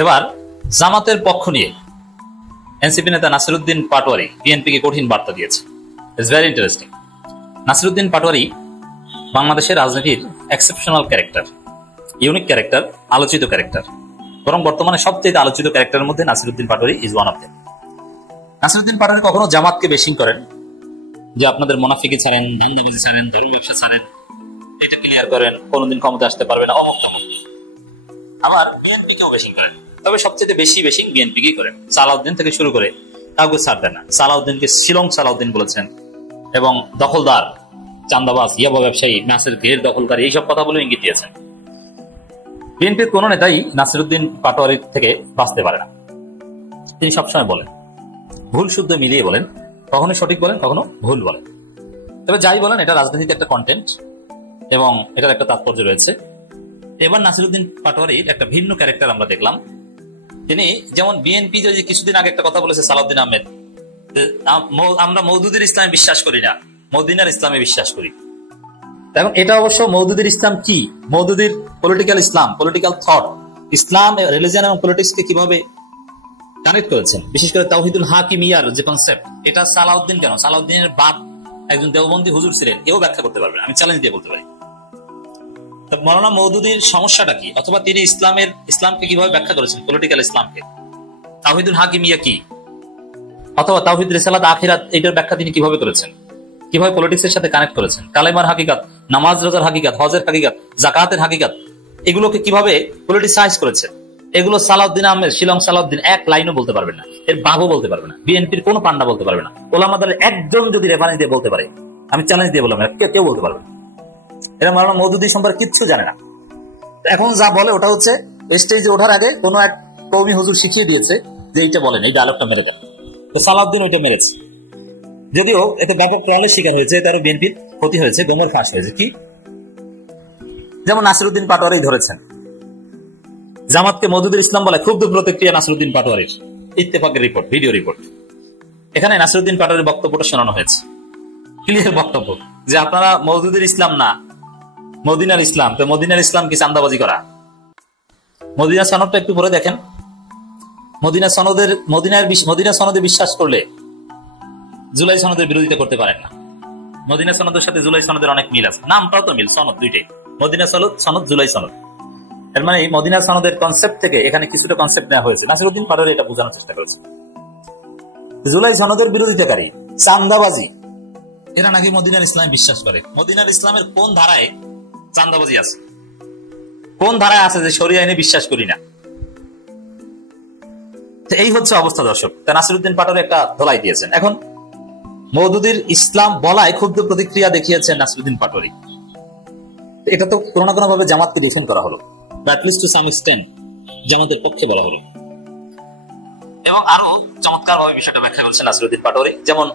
এবার জামাতের পক্ষ নিয়ে এনসিপি নেতা নাসিরউদ্দিন পাটোয়ারি বিএনপিকে কঠিন বার্তা দিয়েছে। It's very interesting. Nasiruddin Patwari বাংলাদেশের রাজনীতির এক্সেপশনাল ক্যারেক্টার, ইউনিক ক্যারেক্টার, আলোচিত ক্যারেক্টার। বরং বর্তমানে সবচেয়ে আলোচিত ক্যারেক্টারের মধ্যে Nasiruddin Patwari is one of them. Nasiruddin Patwari কখনো জামাতকে বেশিং করেন যে আপনাদের মুনাফিকি ছাড়েন, ধান্দাবাজি ছাড়েন, ধর্ম ব্যবসা ছাড়েন, এটা ক্লিয়ার করেন, কোনোদিন ক্ষমতা আসতে পারবে না, অমুক তমুক। আবার বিএনপিকেও বেশিং করেন, তবে সবচেয়ে বেশি বেশিং বিএনপিকেই করেন। সালাউদ্দিন থেকে শুরু করে কাউকে ছাড় দেন না। সালাউদ্দিনকে শিলং সালাউদ্দিন বলেছেন এবং দখলদার, চান্দাবাজ, ইয়াবা ব্যবসায়ী, মাছের ঘের দখলকারী, এইসব কথা বলে ইঙ্গিত দিয়েছেন। বিএনপির কোন নেতাই নাসিরউদ্দিন পাটোয়ারি থেকে বাঁচতে পারে না। তিনি সবসময় বলেন, ভুল শুদ্ধ মিলিয়ে বলেন, কখনো সঠিক বলেন, কখনো ভুল বলেন। তবে যাই বলেন, এটা রাজনীতিতে একটা কন্টেন্ট এবং এটার একটা তাৎপর্য রয়েছে। এবার নাসিরউদ্দিন পাটোয়ারির একটা ভিন্ন ক্যারেক্টার আমরা দেখলাম। তিনি যেমন বিএনপি যে কিছুদিন আগে একটা কথা বলেছে সালাউদ্দিন আহমেদ, আমরা মওদুদের ইসলামে বিশ্বাস করি না, মদিনার ইসলামে বিশ্বাস করি। এখন এটা অবশ্য মওদুদের ইসলাম কি, মওদুদের পলিটিক্যাল ইসলাম, পলিটিক্যাল থট, ইসলাম, রিলিজিয়ন এবং পলিটিক্সকে কিভাবে কানেক্ট করেছেন, বিশেষ করে তাওহিদুল হাকিমিয়ার যে কনসেপ্ট, এটা সালাউদ্দিন কেন, সালাউদ্দিনের বাপ একজন দেওবন্দি হুজুর ছিলেন, এও ব্যাখ্যা করতে পারবেন। আমি চ্যালেঞ্জ দিয়ে বলতে পারি। মাওলানা মওদুদীর সমস্যাটা কি, অথবা তিনি ইসলামকে কিভাবে ব্যাখ্যা করেছেন, পলিটিক্যাল ইসলামকে, তাওহিদুল হাকিমিয়া কি, অথবা তাওহিদ রিসালাত আখিরাত, এটার ব্যাখ্যা তিনি কিভাবে করেছেন, কিভাবে পলিটিক্সের সাথে কানেক্ট করেছেন, কালেমার হাকিকাত, নামাজ রোজার হাকিকাত, হজের হাকিকাত, জাকাতের হাকিকাত, এগুলোকে কিভাবে পলিটিসাইজ করেছেন, এগুলো সালাউদ্দিন আহমেদ, শিলং সালাউদ্দিন এক লাইনও বলতে পারবেন না, এর বাবও বলতে পারবে না, বিএনপির কোন পান্ডা বলতে পারবে না, ওলামা দলের একজন যদি রেফারেন্স দিয়ে বলতে পারে, আমি চ্যালেঞ্জ দিয়ে বললাম, কেউ বলতে পারবে না। এরা মাওলানা মওদুদী সম্পর্কে কিচ্ছু জানে না। এখন যা বলে ওটা হচ্ছে স্টেজে ওঠার আগে কোনো এক কওমি হুজুর শিখিয়ে দিয়েছে যে এইটা বলেন, এই ডায়লগটা মেরে দেন। তো সালাউদ্দিন ওইটা মেরেছে, যদিও এতে ব্যাপক ট্রলের শিকার হয়েছে, তার বিএনপির ক্ষতি হয়েছে, গোমর ফাঁস হয়েছে। কি যেমন নাসিরউদ্দিন পাটোয়ারি ধরেছেন জামাতকে মওদুদের ইসলাম বলে, ক্ষুব্ধ প্রতিক্রিয়া নাসিরউদ্দিন পাটোয়ারির। ইত্তেফাকের রিপোর্ট, ভিডিও রিপোর্ট। এখানে নাসিরউদ্দিন পাটোয়ারির বক্তব্যটা শোনানো হয়েছে, ক্লিয়ার বক্তব্য যে আপনারা মওদুদের ইসলাম না, মদিনার ইসলাম। তো মদিনার ইসলাম কি চান্দাবাজি করা? মদিনা সনদটা একটু পরে দেখেন। মদিনা সনদে বিশ্বাস করলে জুলাই সনদের বিরোধিতা করতে পারেন না। মদিনা সনদের সাথে জুলাই সনদের অনেক মিল আছে, নামটাও তো মিল, সনদ দুইটাই, মদিনা সনদ, জুলাই সনদ। এর মানে মদিনা সনদের কনসেপ্ট থেকে এখানে কিছুটা কনসেপ্ট নেওয়া হয়েছে। নাসিরউদ্দিন পাটোয়ারি এটা বোঝানোর চেষ্টা করেছে। জুলাই সনদের বিরোধিতাকারী, চান্দাবাজি, এরা নাকি মদিনার ইসলামে বিশ্বাস করে। মদিনার ইসলামের কোন ধারায় চান্দাবাজি আছে, কোন ধারায় আছে যে শরিয়া আইনে বিশ্বাস করি না? এই হচ্ছে অবস্থা দর্শক। তা নাসিরউদ্দিন পাটোয়ারি একটা ধলাই দিয়েছেন। এখন মওদুদের ইসলাম বলায় ক্ষুব্ধ প্রতিক্রিয়া দেখিয়েছেন নাসিরউদ্দিন পাটোয়ারি। এটা তো কোনো না কোনো ভাবে জামাতকে ডিফেন্ড করা হলো, অ্যাটলিস্ট টু সাম এক্সটেন্ট জামাতের পক্ষে বলা হলো। এবং আরো চমৎকার ভাবে বিষয়টা ব্যাখ্যা করেছেন নাসিরউদ্দিন পাটোয়ারি। যেমন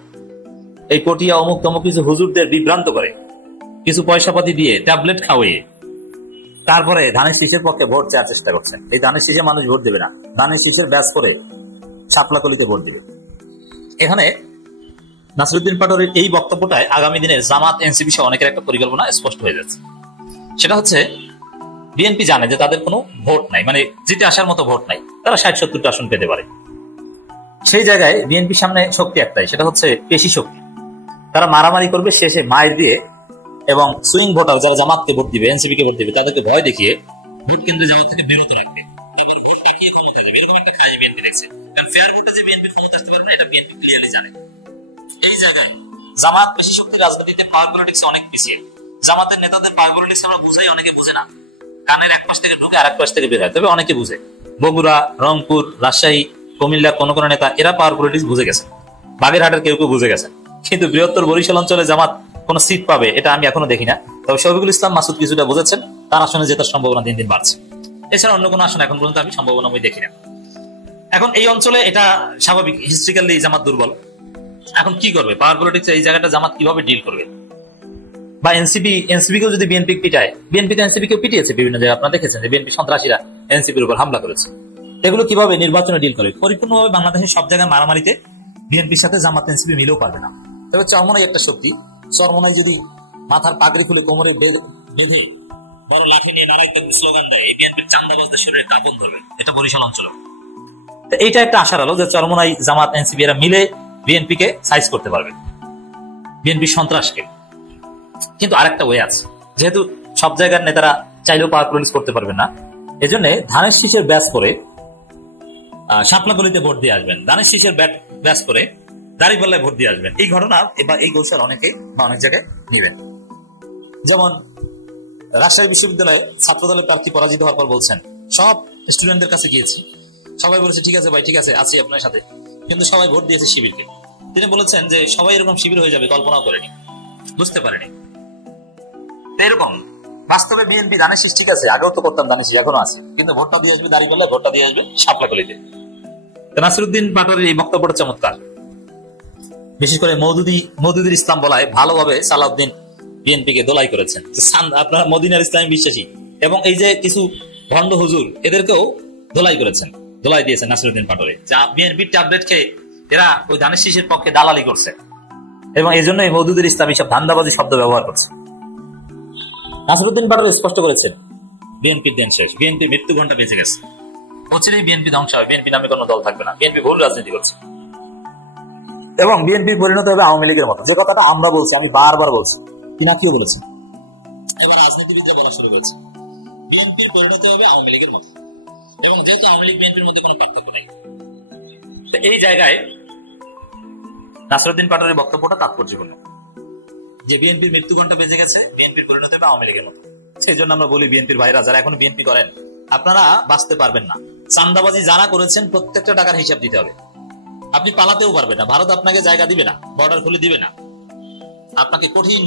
এই পটিয়া অমুক তমুক কিছু হুজুরদের বিভ্রান্ত করে, কিছু পয়সাপাতি দিয়ে, ট্যাবলেট খাওয়িয়ে, তারপরে ধানের শীষের পক্ষে ভোট চাওয়ার চেষ্টা করছেন। এই ধানের শীষে মানুষ ভোট দেবে না, ধানের শীষের ব্যাস করে শাপলাকলিতে ভোট দিবে। এখানে নাসিরউদ্দিন পাটোয়ারির এই বক্তব্যটায় আগামী দিনে জামাত, এনসিপি সহ অনেকের একটা পরিকল্পনা স্পষ্ট হয়ে যাচ্ছে। সেটা হচ্ছে বিএনপি জানে যে তাদের কোনো ভোট নাই, মানে জিতে আসার মতো ভোট নাই, তারা 60-70টা আসন পেতে পারে। সেই জায়গায় বিএনপির সামনে শক্তি একটাই, সেটা হচ্ছে পেশি শক্তি। তারা মারামারি করবে শেষে মায়ের দিয়ে, এবং সুইং ভোটার যারা জামাতকে ভোট দিবে, এনসিপি কে ভোট দিবে, তাদেরকে ভয় দেখিয়ে ভোট কেন্দ্রে জামাত থেকে বিরত রাখবে। তারপর ভোট পাকিয়ে ক্ষমতা যাবে, এরকম একটা খেলা বিএনপি দেখছে। কারণ ফেয়ার ভোটে যে বিএনপি ক্ষমতা আসতে পারে না, এটা বিএনপি ক্লিয়ারলি জানে। এই জায়গায় জামাত পেশি শক্তির রাজনীতিতে পাওয়ার পলিটিক্সে অনেক পিছিয়ে। জামাতের নেতাদের পাওয়ার পলিটিক্স আমরা বুঝাই, অনেকে বুঝে না। কানের এক পাশ থেকে ঢুকে আর এক পাশ থেকে বের হয়, তবে অনেকে বুঝে। বগুড়া, রংপুর, রাজশাহী, কুমিল্লা কোন কোন নেতা এরা পাওয়ার পলিটিক্স বুঝে গেছে, বাগেরহাটের কেউ বুঝে গেছে। কিন্তু বৃহত্তর বরিশাল অঞ্চলে জামাত কোন সিট পাবে এটা আমি এখনো দেখি না। তবে শফিকুল ইসলাম মাসুদ কিছুটা বুঝেছেন, তার আসনে জেতার সম্ভাবনা দিন দিন বাড়ছে। এছাড়া অন্য কোনো আসন এখন পর্যন্ত আমি সম্ভাবনা দেখি না। এখন এই অঞ্চলে এটা স্বাভাবিক, হিস্ট্রিক্যালি জামাত দুর্বল। এখন কি করবে পাওয়ার পলিটিক্স, এই জায়গাটা জামাত কিভাবে ডিল করবে? বা এনসিপি কেও যদি বিএনপি পিটায়, বিএনপি তো এনসিপি কেও পিটিয়েছে বিভিন্ন জায়গায়, আপনারা দেখেছেন যে বিএনপি সন্ত্রাসীরা এনসিপির উপর হামলা করেছে। এগুলো কিভাবে নির্বাচনে ডিল করবে? পরিপূর্ণভাবে বাংলাদেশের সব জায়গায় মারামারিতে বিএনপির সাথে জামাত এনসিপি মিলেও পারবে না। তবে চরমনাই একটা শক্তি, চরমনাই যদি মাথার পাগড়ি খুলে কোমরে বেঁধে বড় লাঠি নিয়ে নারাই তাকবীর স্লোগান দেয়, এই বিএনপির চান্দাবাজদের শরীরে কাঁপন ধরবে। এটা বরিশাল অঞ্চল। এইটা একটা আশার আলো যে চরমোনাই জামাত এনসিপি এরা মিলে বিএনপি কে সাইজ করতে পারবে, বিএনপি সন্ত্রাসকে। কিন্তু আরেকটা ওয়ে আছে, যেহেতু সব জায়গার নেতারা চাইলেও পাওয়ার প্রলিশ করতে পারবে না, এজন্য ধানের শীষের ব্যাস করে শাপলাগলিতে ভোট দিয়ে আসবেন, ধানের শীষের ব্যাস করে দাঁড়িপাল্লায় ভোট দিয়ে আসবেন। এই ঘটনা এবার এই কৌশল অনেকে বা অনেক জায়গায় নেবেন। যেমন রাজশাহী বিশ্ববিদ্যালয়ে ছাত্রদলের প্রার্থী পরাজিত হওয়ার পর বলছেন, সব স্টুডেন্টদের কাছে গিয়েছি, সবাই বলেছে ঠিক আছে ভাই, ঠিক আছে, আছি আপনার সাথে, কিন্তু সবাই ভোট দিয়েছে শিবিরকে। তিনি বলেছেন যে সবাই এরকম শিবির হয়ে যাবে কল্পনাও করেনি, বুঝতে পারেনি। এরকম বাস্তবে বিএনপি ধানের শীষ ঠিক আছে, আগেও তো করতাম ধানের শীষ, এখনো আছে, কিন্তু ভোটটা দিয়ে আসবে দাঁড়িপাল্লায়, ভোটটা দিয়ে আসবে শাপলাকলিতে। নাসিরউদ্দিন পাটোয়ারির এই বক্তব্যটা চমৎকার। বিশেষ করে মওদুদুল ইসলাম বলায় ভালোভাবে সালাউদ্দিন বিএনপি কে দোলাই করেছেন, আপনারা মদিনার ইসলামী বিশ্বাসী এবং এই যে কিছু ভণ্ড হুজুর এদেরকেও দোলাই করেছেন, দোলাই দিয়েছেন নাসিরউদ্দিন পাটোয়ারি। বিএনপির ট্যাবলেট খেয়ে এরা ওই ধানের শীষের পক্ষে দালালি করছে এবং এই জন্য এই মওদুদুল ইসলাম এইসব ধান্দাবাজি শব্দ ব্যবহার করছে। নাসিরউদ্দিন পাটোয়ারি স্পষ্ট করেছেন বিএনপির দিন শেষ, বিএনপির মৃত্যু ঘন্টা বেঁচে গেছে, অচিরেই বিএনপি ধ্বংস হবে, বিএনপি নামে কোনো দল থাকবে না, বিএনপি ভুল রাজনীতি করছে এবং বিএনপি পরিণত হবে আওয়ামী লীগের মতো। যে কথাটা আমরা বলছি, আমি বারবার বলছি, পিনাকিও বলেছি, এবার রাজনীতিবিদরা বলা শুরু করেছে বিএনপির পরিণত হবে আওয়ামী লীগের মতো। এবং যেহেতু আওয়ামী লীগ বিএনপির মধ্যে কোনো পার্থক্য নেই, এই জায়গায় নাসিরউদ্দিন পাটোয়ারির বক্তব্যটা তাৎপর্যপূর্ণ যে বিএনপির মৃত্যু ঘন্টা বেজে গেছে, বিএনপির পরিণত হবে আওয়ামী লীগের মতো। সেই জন্য আমরা বলি বিএনপির ভাইরা যারা এখন বিএনপি করেন, আপনারা বাঁচতে পারবেন না। চান্দাবাজি যারা করেছেন প্রত্যেকটা টাকার হিসাব দিতে হবে। আপনি পালাতেও পারবেন না, ভারত আপনাকে জায়গা দিবে না, বর্ডার খুলে দিবে না, আপনাকে কঠিন